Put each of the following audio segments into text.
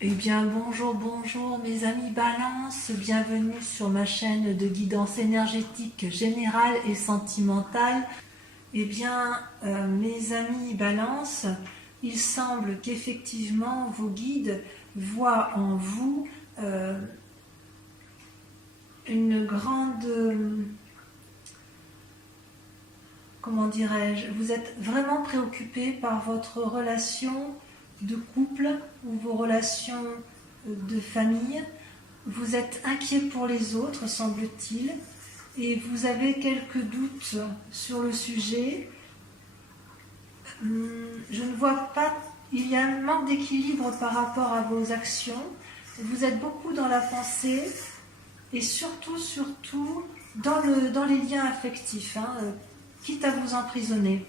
Eh bien, bonjour, bonjour mes amis Balance, bienvenue sur ma chaîne de guidance énergétique générale et sentimentale. Eh bien, mes amis Balance, il semble qu'effectivement vos guides voient en vous une grande... comment dirais-je, vous êtes vraiment préoccupé par votre relation de couple ou vos relations de famille. Vous êtes inquiet pour les autres, semble-t-il, et vous avez quelques doutes sur le sujet. Je ne vois pas, il y a un manque d'équilibre par rapport à vos actions. Vous êtes beaucoup dans la pensée et surtout dans les liens affectifs, quitte à vous emprisonner.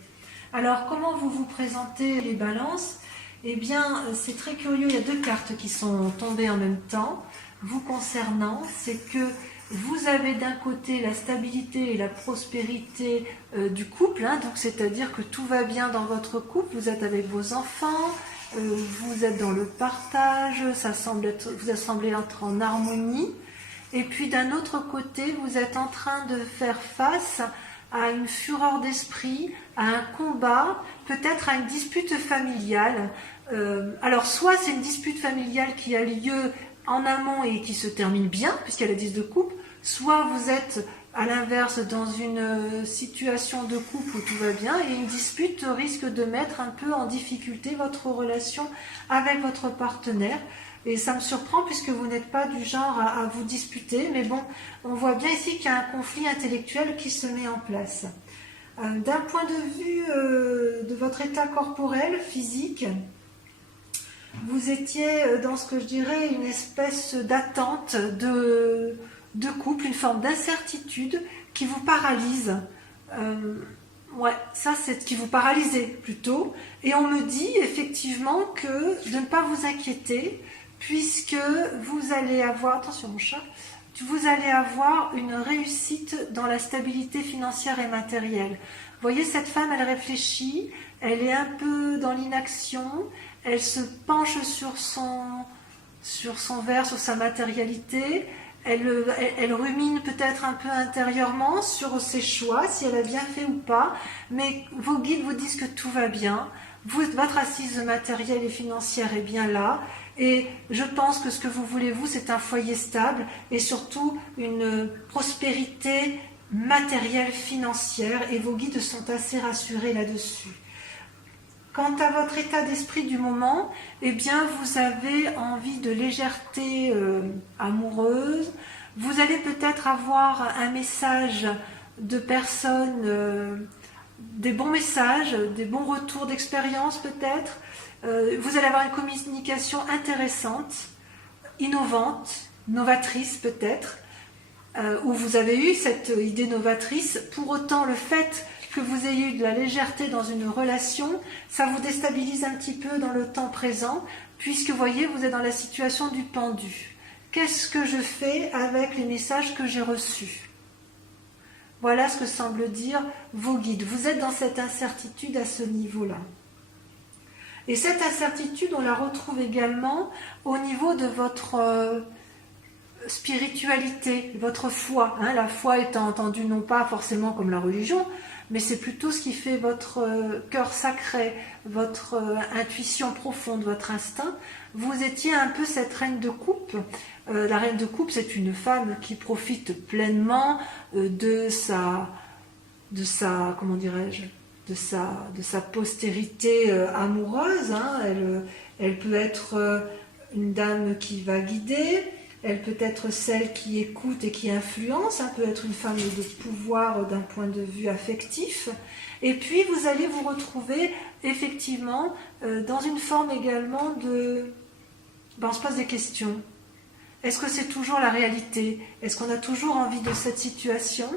Alors, comment vous vous présentez les balances? Eh bien, c'est très curieux, il y a deux cartes qui sont tombées en même temps. Vous concernant, c'est que vous avez d'un côté la stabilité et la prospérité du couple, donc c'est-à-dire que tout va bien dans votre couple, vous êtes avec vos enfants, vous êtes dans le partage, vous semblez être en harmonie. Et puis d'un autre côté, vous êtes en train de faire face à une fureur d'esprit, à un combat, peut-être à une dispute familiale. Alors soit c'est une dispute familiale qui a lieu en amont et qui se termine bien, puisqu'il y a la 10 de coupe, soit vous êtes à l'inverse dans une situation de couple où tout va bien et une dispute risque de mettre un peu en difficulté votre relation avec votre partenaire. Et ça me surprend puisque vous n'êtes pas du genre à vous disputer, mais bon, on voit bien ici qu'il y a un conflit intellectuel qui se met en place. D'un point de vue de votre état corporel, physique, vous étiez dans ce que je dirais une espèce d'attente de couple, une forme d'incertitude qui vous paralyse. Ouais, ça c'est ce qui vous paralysait plutôt. Et on me dit effectivement que de ne pas vous inquiéter, puisque vous allez avoir, attention mon chat, vous allez avoir une réussite dans la stabilité financière et matérielle. Vous voyez, cette femme, elle réfléchit, elle est un peu dans l'inaction, elle se penche sur son verre, sur sa matérialité, elle rumine peut-être un peu intérieurement sur ses choix, si elle a bien fait ou pas, mais vos guides vous disent que tout va bien, votre assise matérielle et financière est bien là, et je pense que ce que vous voulez, vous, c'est un foyer stable et surtout une prospérité matérielle, financière, et vos guides sont assez rassurés là-dessus. Quant à votre état d'esprit du moment, eh bien, vous avez envie de légèreté amoureuse. Vous allez peut-être avoir un message de personnes, des bons messages, des bons retours d'expérience peut-être. Vous allez avoir une communication intéressante, innovante, novatrice peut-être, où vous avez eu cette idée novatrice. Pour autant, le fait que vous ayez eu de la légèreté dans une relation, ça vous déstabilise un petit peu dans le temps présent, puisque vous voyez, vous êtes dans la situation du pendu. Qu'est-ce que je fais avec les messages que j'ai reçus? Voilà ce que semblent dire vos guides. Vous êtes dans cette incertitude à ce niveau-là. Et cette incertitude, on la retrouve également au niveau de votre spiritualité, votre foi. La foi étant entendue non pas forcément comme la religion, mais c'est plutôt ce qui fait votre cœur sacré, votre intuition profonde, votre instinct. Vous étiez un peu cette reine de coupe. La reine de coupe, c'est une femme qui profite pleinement de sa comment dirais-je, de sa postérité amoureuse. Elle peut être une dame qui va guider, elle peut être celle qui écoute et qui influence, peut être une femme de pouvoir d'un point de vue affectif. Et puis vous allez vous retrouver effectivement dans une forme également de... on se pose des questions. Est-ce que c'est toujours la réalité? Est-ce qu'on a toujours envie de cette situation?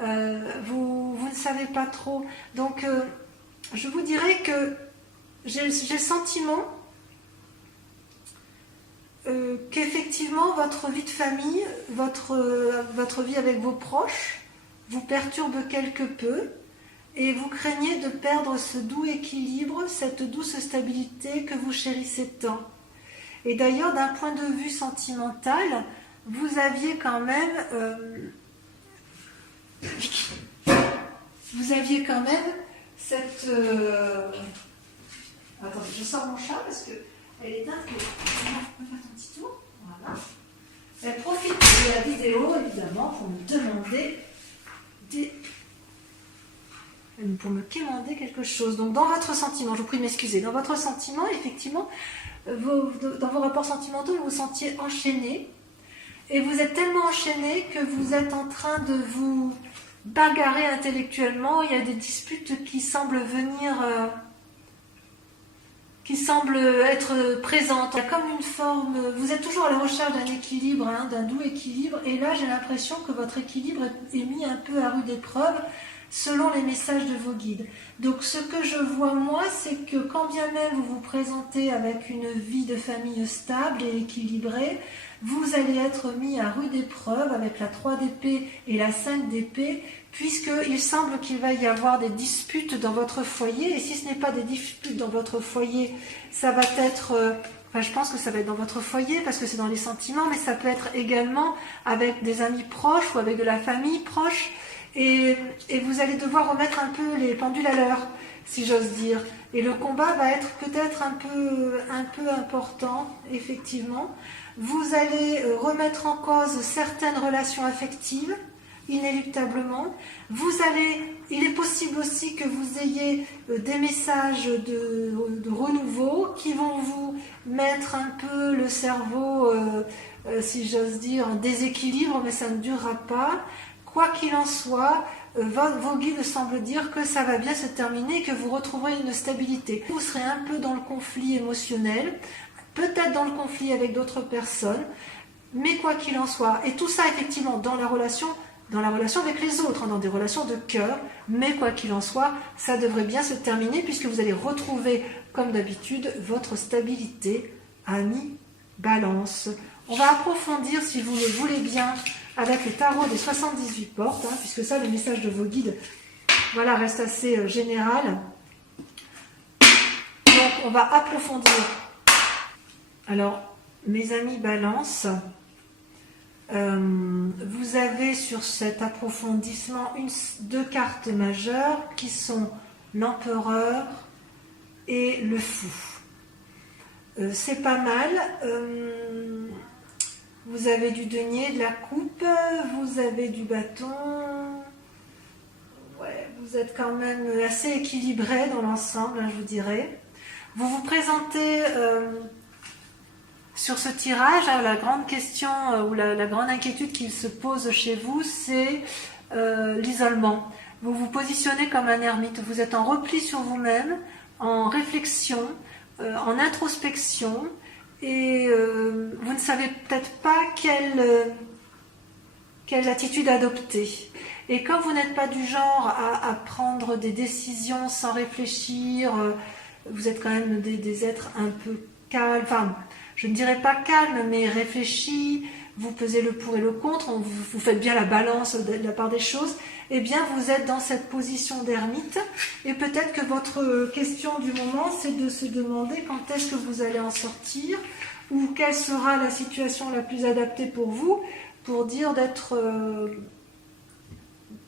Vous ne savez pas trop. Donc je vous dirais que j'ai le sentiment qu'effectivement votre vie de famille, votre vie avec vos proches vous perturbe quelque peu, et vous craignez de perdre ce doux équilibre, cette douce stabilité que vous chérissez tant. Et d'ailleurs, d'un point de vue sentimental, vous aviez quand même cette... Attendez, je sors mon chat parce qu'elle est un peu... On peut faire ton petit tour. Voilà. Elle profite de la vidéo, évidemment, pour me demander pour me quémander quelque chose. Donc, dans votre sentiment, je vous prie de m'excuser, dans votre sentiment, effectivement, dans vos rapports sentimentaux, vous vous sentiez enchaîné. Et vous êtes tellement enchaîné que vous êtes en train de vous bagarrer intellectuellement. Il y a des disputes qui semblent venir... qui semble être présente. Il y a comme une forme... Vous êtes toujours à la recherche d'un équilibre, hein, d'un doux équilibre, et là j'ai l'impression que votre équilibre est mis un peu à rude épreuve selon les messages de vos guides. Donc ce que je vois moi, c'est que quand bien même vous vous présentez avec une vie de famille stable et équilibrée, vous allez être mis à rude épreuve avec la 3 d'épée et la 5 d'épée, puisqu'il semble qu'il va y avoir des disputes dans votre foyer, et si ce n'est pas des disputes dans votre foyer, ça va être... je pense que ça va être dans votre foyer, parce que c'est dans les sentiments, mais ça peut être également avec des amis proches ou avec de la famille proche, et vous allez devoir remettre un peu les pendules à l'heure, si j'ose dire. Et le combat va être peut-être un peu important, effectivement. Vous allez remettre en cause certaines relations affectives, inéluctablement. Il est possible aussi que vous ayez des messages de renouveau qui vont vous mettre un peu le cerveau, si j'ose dire, en déséquilibre, mais ça ne durera pas. Quoi qu'il en soit, vos guides semblent dire que ça va bien se terminer et que vous retrouverez une stabilité. Vous serez un peu dans le conflit émotionnel, peut-être dans le conflit avec d'autres personnes, mais quoi qu'il en soit, et tout ça effectivement dans la relation avec les autres, hein, dans des relations de cœur, mais quoi qu'il en soit, ça devrait bien se terminer puisque vous allez retrouver, comme d'habitude, votre stabilité, amis, balance. On va approfondir, si vous le voulez bien, avec le tarot des 78 portes, hein, puisque ça, le message de vos guides, voilà, reste assez général. Donc, on va approfondir. Alors, mes amis balance, vous avez sur cet approfondissement deux cartes majeures qui sont l'empereur et le fou. C'est pas mal. Vous avez du denier, de la coupe, vous avez du bâton. Ouais, vous êtes quand même assez équilibré dans l'ensemble, hein, je vous dirais. Vous vous présentez sur ce tirage, hein, la grande question ou la grande inquiétude qui se pose chez vous, c'est l'isolement. Vous vous positionnez comme un ermite, vous êtes en repli sur vous-même, en réflexion, en introspection, et vous ne savez peut-être pas quelle attitude adopter. Et quand vous n'êtes pas du genre à prendre des décisions sans réfléchir, vous êtes quand même des êtres un peu calmes, enfin, je ne dirais pas calmes, mais réfléchis, vous pesez le pour et le contre, vous faites bien la balance de la part des choses, eh bien vous êtes dans cette position d'ermite, et peut-être que votre question du moment, c'est de se demander quand est-ce que vous allez en sortir, ou quelle sera la situation la plus adaptée pour vous, pour dire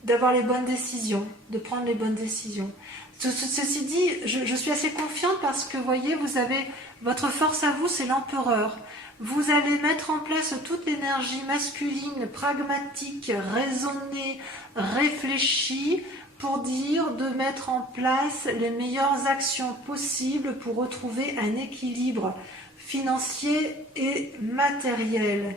d'avoir les bonnes décisions, de prendre les bonnes décisions. Ceci dit, je suis assez confiante parce que, vous voyez, vous avez votre force à vous, c'est l'empereur. Vous allez mettre en place toute l'énergie masculine, pragmatique, raisonnée, réfléchie, pour dire de mettre en place les meilleures actions possibles pour retrouver un équilibre financier et matériel.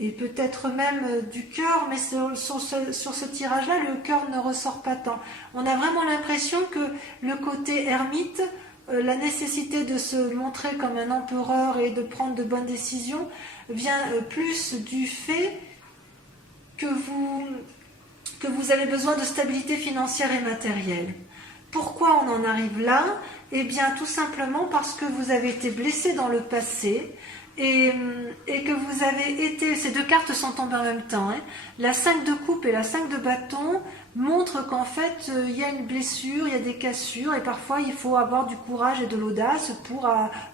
Et peut-être même du cœur, mais sur ce tirage-là, le cœur ne ressort pas tant. On a vraiment l'impression que le côté ermite, la nécessité de se montrer comme un empereur et de prendre de bonnes décisions, vient plus du fait que vous avez besoin de stabilité financière et matérielle. Pourquoi on en arrive là? Eh bien, tout simplement parce que vous avez été blessé dans le passé et que vous avez été... Ces deux cartes sont tombées en même temps. Hein. La 5 de coupe et la 5 de bâton montrent qu'en fait, il y a une blessure, il y a des cassures et parfois, il faut avoir du courage et de l'audace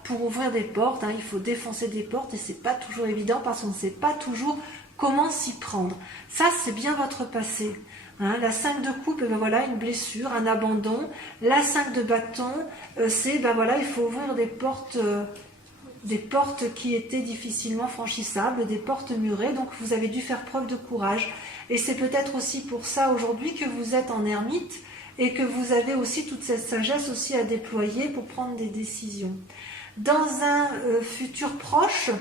pour ouvrir des portes. Hein. Il faut défoncer des portes et c'est pas toujours évident parce qu'on ne sait pas toujours comment s'y prendre. Ça, c'est bien votre passé. Hein, la 5 de coupe, ben voilà, une blessure, un abandon. La 5 de bâton, c'est, ben voilà, il faut ouvrir des portes qui étaient difficilement franchissables, des portes murées, donc vous avez dû faire preuve de courage. Et c'est peut-être aussi pour ça aujourd'hui que vous êtes en ermite et que vous avez aussi toute cette sagesse aussi à déployer pour prendre des décisions. Dans un futur proche,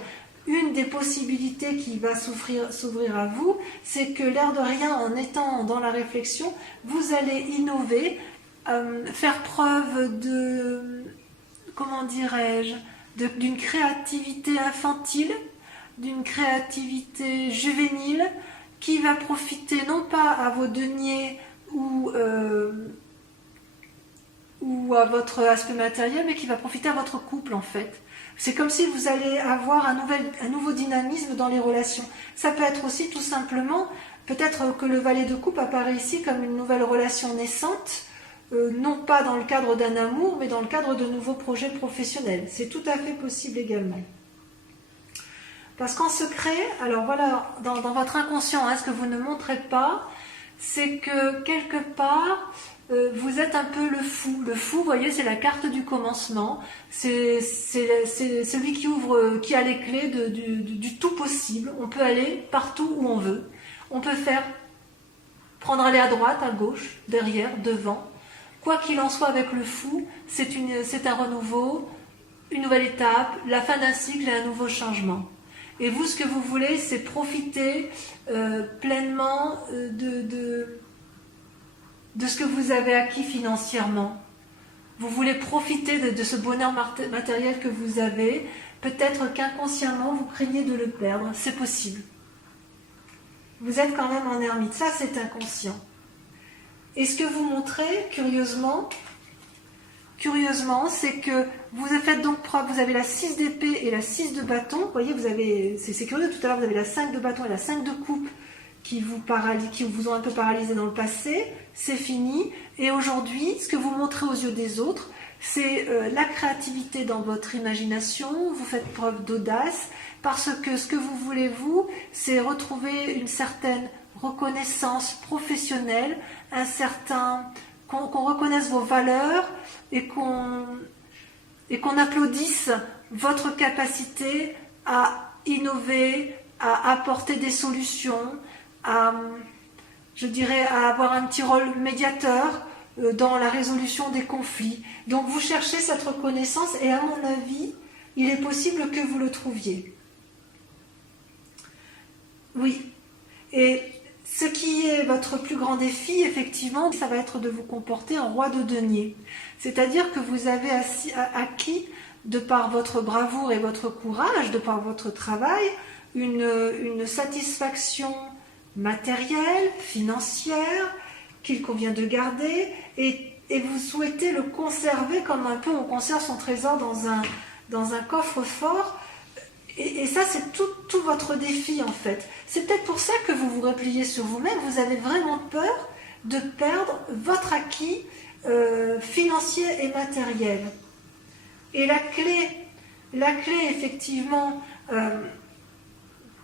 une des possibilités qui va s'ouvrir à vous, c'est que l'air de rien, en étant dans la réflexion, vous allez innover, faire preuve de, comment dirais-je, d'une créativité infantile, d'une créativité juvénile, qui va profiter non pas à vos deniers ou à votre aspect matériel, mais qui va profiter à votre couple en fait. C'est comme si vous allez avoir un nouveau dynamisme dans les relations. Ça peut être aussi tout simplement, peut-être que le valet de coupe apparaît ici comme une nouvelle relation naissante, non pas dans le cadre d'un amour, mais dans le cadre de nouveaux projets professionnels. C'est tout à fait possible également. Parce qu'en secret, alors voilà, dans votre inconscient, hein, ce que vous ne montrez pas, c'est que quelque part, vous êtes un peu le fou. Le fou, vous voyez, c'est la carte du commencement. C'est celui qui ouvre, qui a les clés du tout possible. On peut aller partout où on veut. On peut aller à droite, à gauche, derrière, devant. Quoi qu'il en soit avec le fou, c'est un renouveau, une nouvelle étape, la fin d'un cycle et un nouveau changement. Et vous, ce que vous voulez, c'est profiter pleinement de ce que vous avez acquis financièrement. Vous voulez profiter de ce bonheur matériel que vous avez. Peut-être qu'inconsciemment, vous craignez de le perdre. C'est possible. Vous êtes quand même en ermite. Ça, c'est inconscient. Et ce que vous montrez, curieusement, c'est que vous faites donc preuve, vous avez la 6 d'épée et la 6 de bâton. Vous voyez, c'est curieux, tout à l'heure, vous avez la 5 de bâton et la 5 de coupe qui vous ont un peu paralysé dans le passé. C'est fini. Et aujourd'hui, ce que vous montrez aux yeux des autres, c'est la créativité dans votre imagination. Vous faites preuve d'audace parce que ce que vous voulez, vous, c'est retrouver une certaine reconnaissance professionnelle, qu'on reconnaisse vos valeurs et qu'on applaudisse votre capacité à innover, à apporter des solutions, à avoir un petit rôle médiateur dans la résolution des conflits. Donc vous cherchez cette reconnaissance et à mon avis, il est possible que vous le trouviez. Oui. Et ce qui est votre plus grand défi, effectivement, ça va être de vous comporter en roi de denier. C'est-à-dire que vous avez acquis, de par votre bravoure et votre courage, de par votre travail, une satisfaction matérielle, financière, qu'il convient de garder, et vous souhaitez le conserver comme un peu on conserve son trésor dans un coffre-fort. Et ça, c'est tout votre défi, en fait. C'est peut-être pour ça que vous vous repliez sur vous-même. Vous avez vraiment peur de perdre votre acquis financier et matériel. Et la clé effectivement,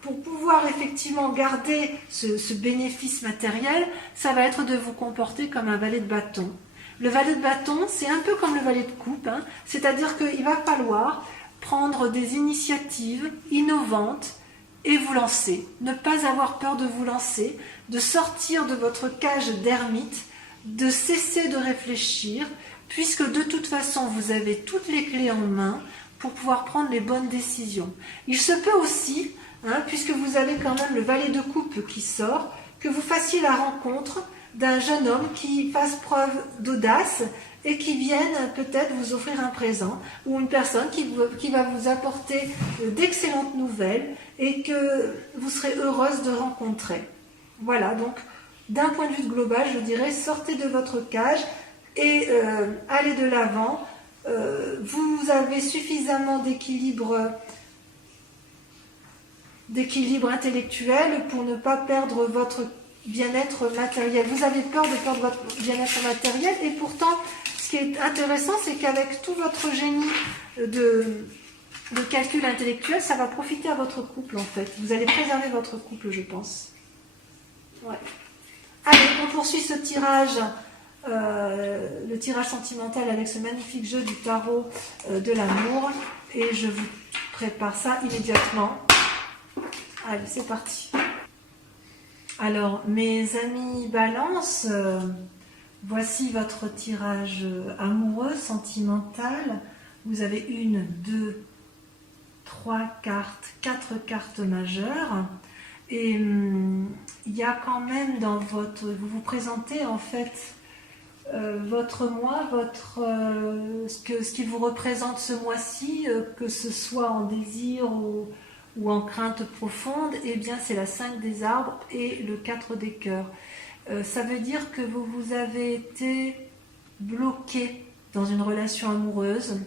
pour pouvoir effectivement garder ce bénéfice matériel, ça va être de vous comporter comme un valet de bâton. Le valet de bâton, c'est un peu comme le valet de coupe, hein, c'est-à-dire qu'il va falloir prendre des initiatives innovantes et vous lancer. Ne pas avoir peur de vous lancer, de sortir de votre cage d'ermite, de cesser de réfléchir, puisque de toute façon, vous avez toutes les clés en main pour pouvoir prendre les bonnes décisions. Il se peut aussi, hein, puisque vous avez quand même le valet de coupe qui sort, que vous fassiez la rencontre d'un jeune homme qui fasse preuve d'audace et qui vienne peut-être vous offrir un présent, ou une personne qui va vous apporter d'excellentes nouvelles et que vous serez heureuse de rencontrer. Voilà, donc d'un point de vue global, je dirais, sortez de votre cage, et allez de l'avant. Vous avez suffisamment d'équilibre intellectuel pour ne pas perdre votre bien-être matériel. Vous avez peur de perdre votre bien-être matériel, et pourtant, ce qui est intéressant, c'est qu'avec tout votre génie de calcul intellectuel, ça va profiter à votre couple, en fait. Vous allez préserver votre couple, je pense. Ouais. Allez, on poursuit ce tirage, le tirage sentimental avec ce magnifique jeu du tarot de l'amour, et je vous prépare ça immédiatement. Allez, c'est parti. Alors, mes amis Balance, voici votre tirage amoureux, sentimental. Vous avez 1, 2, 3 cartes, 4 cartes majeures. Et il y a quand même dans votre... Vous vous présentez en fait votre mois, ce qui vous représente ce mois-ci, que ce soit en désir ou en crainte profonde, eh bien c'est la 5 des arbres et le 4 des cœurs. Ça veut dire que vous avez été bloqué dans une relation amoureuse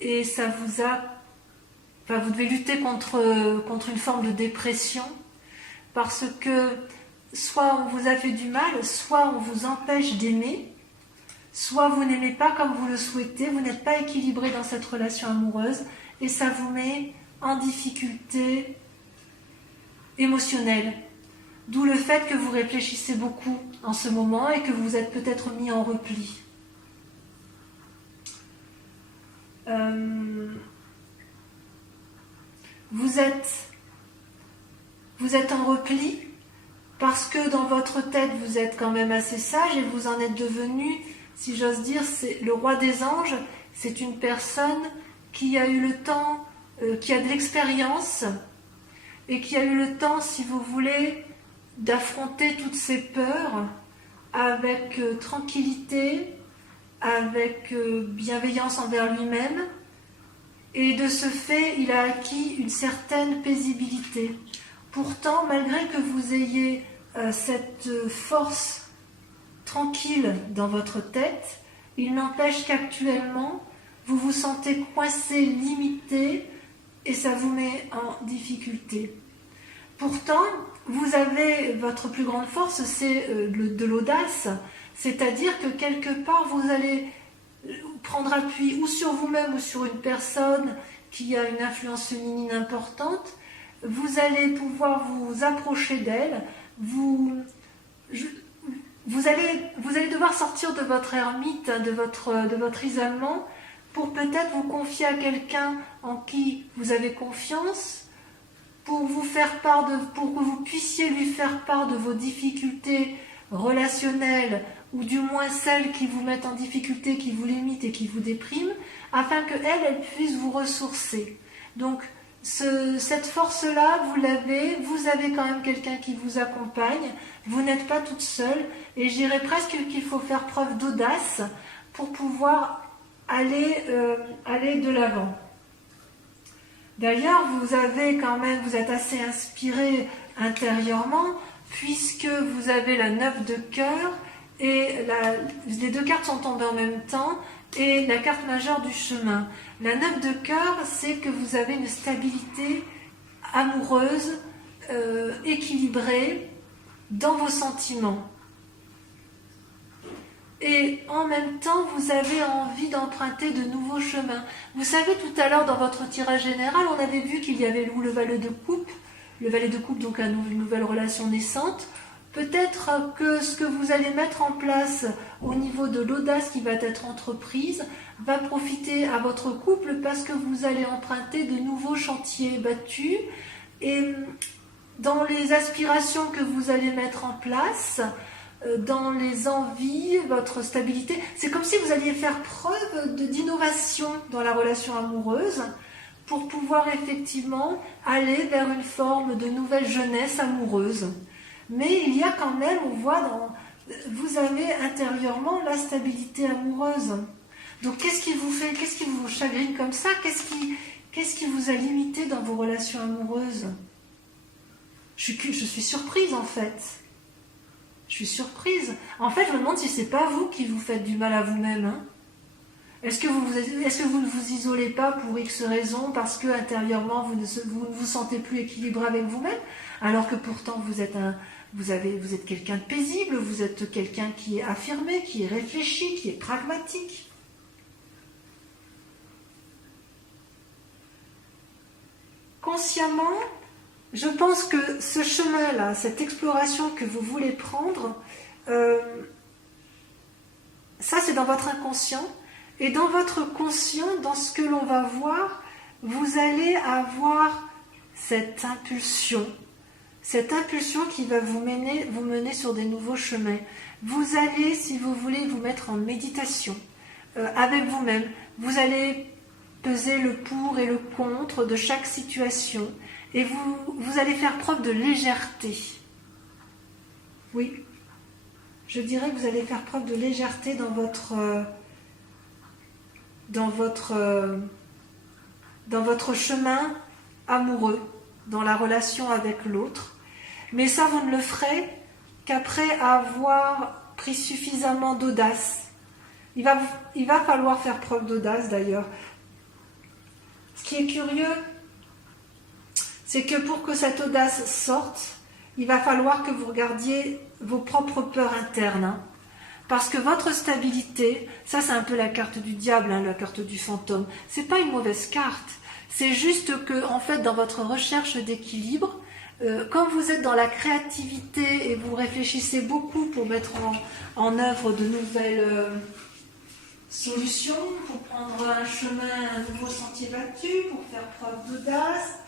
et ça vous a... Enfin, vous devez lutter contre une forme de dépression parce que soit on vous a fait du mal, soit on vous empêche d'aimer, soit vous n'aimez pas comme vous le souhaitez, vous n'êtes pas équilibré dans cette relation amoureuse et ça vous met en difficulté émotionnelle. D'où le fait que vous réfléchissez beaucoup en ce moment et que vous êtes peut-être mis en repli. Vous êtes en repli parce que dans votre tête vous êtes quand même assez sage et vous en êtes devenu, si j'ose dire, c'est le roi des anges. C'est une personne qui a eu le temps, qui a de l'expérience et qui a eu le temps, si vous voulez, d'affronter toutes ses peurs avec tranquillité, avec bienveillance envers lui-même. Et de ce fait, il a acquis une certaine paisibilité. Pourtant, malgré que vous ayez cette force tranquille dans votre tête, il n'empêche qu'actuellement, vous vous sentez coincé, limité, et ça vous met en difficulté. Pourtant, vous avez votre plus grande force, c'est de l'audace, c'est-à-dire que quelque part, vous allez prendre appui ou sur vous-même ou sur une personne qui a une influence féminine importante. Vous allez pouvoir vous approcher d'elle, vous allez devoir sortir de votre ermite, de votre isolement, pour peut-être vous confier à quelqu'un en qui vous avez confiance, pour que vous puissiez lui faire part de vos difficultés relationnelles, ou du moins celles qui vous mettent en difficulté, qui vous limitent et qui vous dépriment, afin qu'elle puisse vous ressourcer. Donc, cette force-là, vous avez quand même quelqu'un qui vous accompagne, vous n'êtes pas toute seule, et je dirais presque qu'il faut faire preuve d'audace pour pouvoir aller de l'avant. D'ailleurs, vous êtes assez inspiré intérieurement, puisque vous avez la 9 de cœur, et les 2 cartes sont tombées en même temps, et la carte majeure du chemin. La 9 de cœur, c'est que vous avez une stabilité amoureuse, équilibrée dans vos sentiments. Et en même temps, vous avez envie d'emprunter de nouveaux chemins. Vous savez, tout à l'heure, dans votre tirage général, on avait vu qu'il y avait le valet de coupe. Le valet de coupe, donc une nouvelle relation naissante. Peut-être que ce que vous allez mettre en place au niveau de l'audace qui va être entreprise va profiter à votre couple parce que vous allez emprunter de nouveaux chantiers battus. Et dans les aspirations que vous allez mettre en place, dans les envies, votre stabilité, c'est comme si vous alliez faire preuve d'innovation dans la relation amoureuse pour pouvoir effectivement aller vers une forme de nouvelle jeunesse amoureuse. Mais il y a quand même, on voit, vous avez intérieurement la stabilité amoureuse. Donc qu'est-ce qui vous chagrine comme ça? Qu'est-ce qui vous a limité dans vos relations amoureuses? Je suis surprise en fait. Je suis surprise. En fait, je me demande si c'est pas vous qui vous faites du mal à vous-même. Hein. Est-ce que vous ne vous isolez pas pour X raisons parce que intérieurement vous ne vous sentez plus équilibré avec vous-même, alors que pourtant vous êtes quelqu'un de paisible, vous êtes quelqu'un qui est affirmé, qui est réfléchi, qui est pragmatique. Consciemment, je pense que ce chemin-là, cette exploration que vous voulez prendre, ça c'est dans votre inconscient. Et dans votre conscient, dans ce que l'on va voir, vous allez avoir cette impulsion qui va vous mener sur des nouveaux chemins. Vous allez, si vous voulez, vous mettre en méditation avec vous-même. Vous allez peser le pour et le contre de chaque situation et vous allez faire preuve de légèreté. Oui, je dirais que vous allez faire preuve de légèreté dans votre chemin amoureux, dans la relation avec l'autre. Mais ça, vous ne le ferez qu'après avoir pris suffisamment d'audace. Il va falloir faire preuve d'audace d'ailleurs. Ce qui est curieux, c'est que pour que cette audace sorte, il va falloir que vous regardiez vos propres peurs internes. Hein. Parce que votre stabilité, ça c'est un peu la carte du diable, hein, la carte du fantôme. C'est pas une mauvaise carte. C'est juste que, en fait, dans votre recherche d'équilibre, quand vous êtes dans la créativité et vous réfléchissez beaucoup pour mettre en œuvre de nouvelles solutions, pour prendre un chemin, un nouveau sentier battu, pour faire preuve d'audace,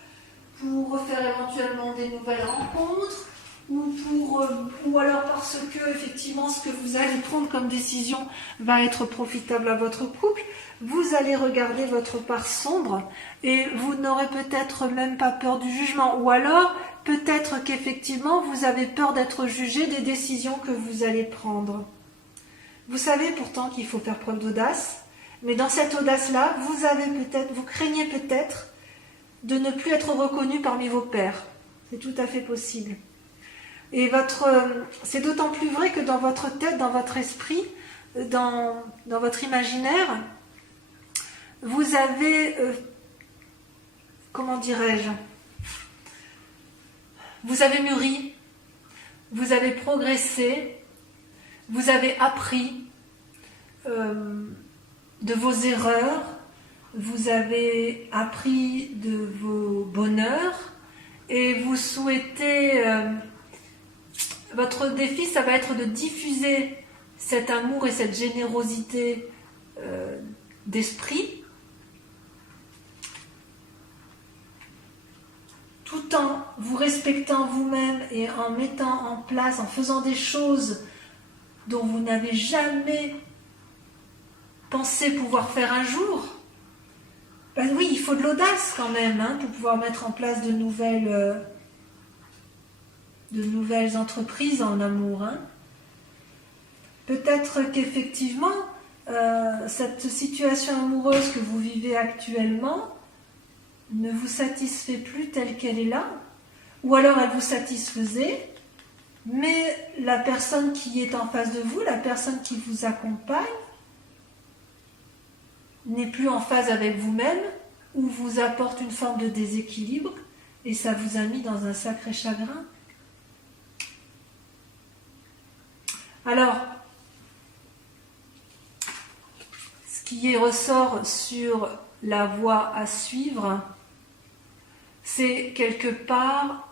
pour refaire éventuellement des nouvelles rencontres, ou alors parce que effectivement ce que vous allez prendre comme décision va être profitable à votre couple, vous allez regarder votre part sombre et vous n'aurez peut-être même pas peur du jugement, ou alors peut-être qu'effectivement vous avez peur d'être jugé des décisions que vous allez prendre. Vous savez pourtant qu'il faut faire preuve d'audace, mais dans cette audace-là, vous craignez peut-être de ne plus être reconnu parmi vos pairs. C'est tout à fait possible. Et c'est d'autant plus vrai que dans votre tête, dans votre esprit, dans votre imaginaire, vous avez, comment dirais-je, vous avez mûri, vous avez progressé, vous avez appris de vos erreurs, vous avez appris de vos bonheurs et vous souhaitez... votre défi, ça va être de diffuser cet amour et cette générosité d'esprit tout en vous respectant vous-même et en mettant en place, en faisant des choses dont vous n'avez jamais pensé pouvoir faire un jour. Ben oui, il faut de l'audace quand même hein, pour pouvoir mettre en place de nouvelles entreprises en amour. Hein. Peut-être qu'effectivement, cette situation amoureuse que vous vivez actuellement ne vous satisfait plus telle qu'elle est là, ou alors elle vous satisfaisait, mais la personne qui est en face de vous, la personne qui vous accompagne, n'est plus en phase avec vous-même, ou vous apporte une forme de déséquilibre, et ça vous a mis dans un sacré chagrin. Alors, ce qui ressort sur la voie à suivre, c'est quelque part,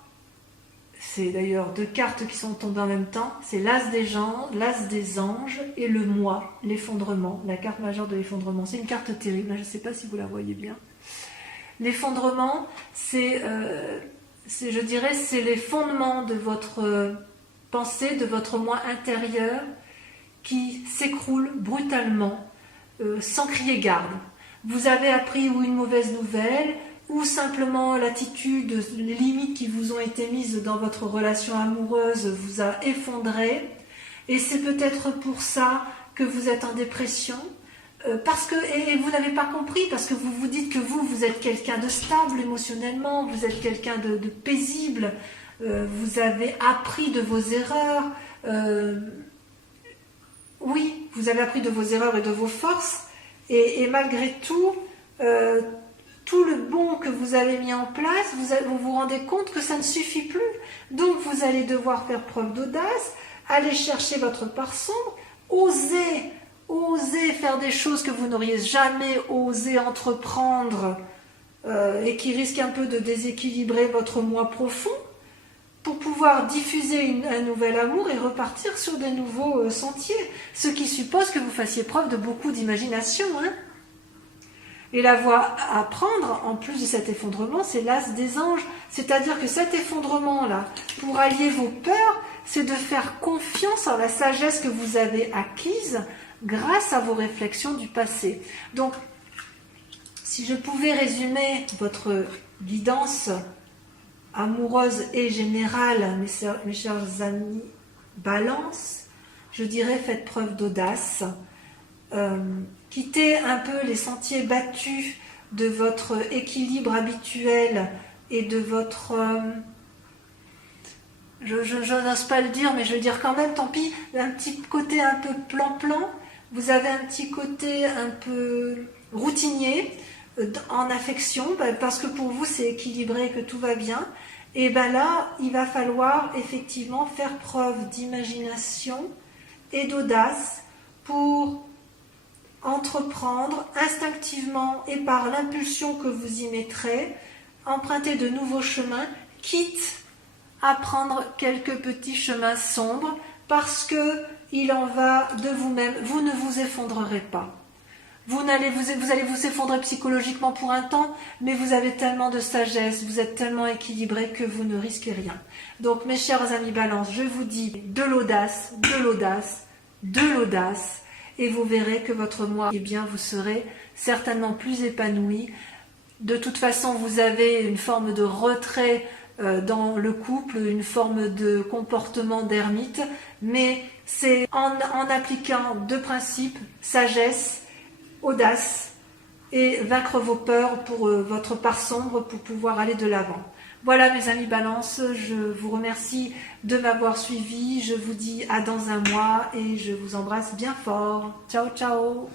c'est d'ailleurs deux cartes qui sont tombées en même temps, c'est l'as des anges et le moi, l'effondrement, la carte majeure de l'effondrement. C'est une carte terrible, je ne sais pas si vous la voyez bien. L'effondrement, je dirais, c'est les fondements de votre pensée, de votre moi intérieur qui s'écroule brutalement, sans crier garde. Vous avez appris ou une mauvaise nouvelle, ou simplement l'attitude, les limites qui vous ont été mises dans votre relation amoureuse vous a effondré, et c'est peut-être pour ça que vous êtes en dépression, et vous n'avez pas compris, parce que vous vous dites que vous êtes quelqu'un de stable émotionnellement, vous êtes quelqu'un de paisible, vous avez appris de vos erreurs, oui, vous avez appris de vos erreurs et de vos forces, et malgré tout, tout le bon que vous avez mis en place, vous vous rendez compte que ça ne suffit plus. Donc vous allez devoir faire preuve d'audace, aller chercher votre part sombre, oser faire des choses que vous n'auriez jamais osé entreprendre et qui risquent un peu de déséquilibrer votre moi profond, pour pouvoir diffuser un nouvel amour et repartir sur des nouveaux sentiers. Ce qui suppose que vous fassiez preuve de beaucoup d'imagination. Hein. Et la voie à prendre, en plus de cet effondrement, c'est l'as des anges. C'est-à-dire que cet effondrement-là, pour allier vos peurs, c'est de faire confiance en la sagesse que vous avez acquise grâce à vos réflexions du passé. Donc, si je pouvais résumer votre guidance amoureuse et générale, mes chers amis Balance, je dirais faites preuve d'audace, quittez un peu les sentiers battus de votre équilibre habituel et de votre... je n'ose pas le dire, mais je veux dire quand même, tant pis, un petit côté un peu plan-plan, vous avez un petit côté un peu routinier en affection, parce que pour vous c'est équilibré, que tout va bien, et bien là, il va falloir effectivement faire preuve d'imagination et d'audace pour entreprendre instinctivement et par l'impulsion que vous y mettrez, emprunter de nouveaux chemins, quitte à prendre quelques petits chemins sombres, parce que il en va de vous-même, vous ne vous effondrerez pas. Vous allez vous effondrer psychologiquement pour un temps, mais vous avez tellement de sagesse, vous êtes tellement équilibré que vous ne risquez rien. Donc mes chers amis Balance, je vous dis de l'audace, de l'audace, de l'audace, et vous verrez que votre moi, eh bien, vous serez certainement plus épanoui. De toute façon, vous avez une forme de retrait dans le couple, une forme de comportement d'ermite, mais c'est en appliquant deux principes, sagesse, audace, et vaincre vos peurs pour votre part sombre pour pouvoir aller de l'avant. Voilà mes amis Balance, je vous remercie de m'avoir suivi, je vous dis à dans un mois et je vous embrasse bien fort. Ciao ciao.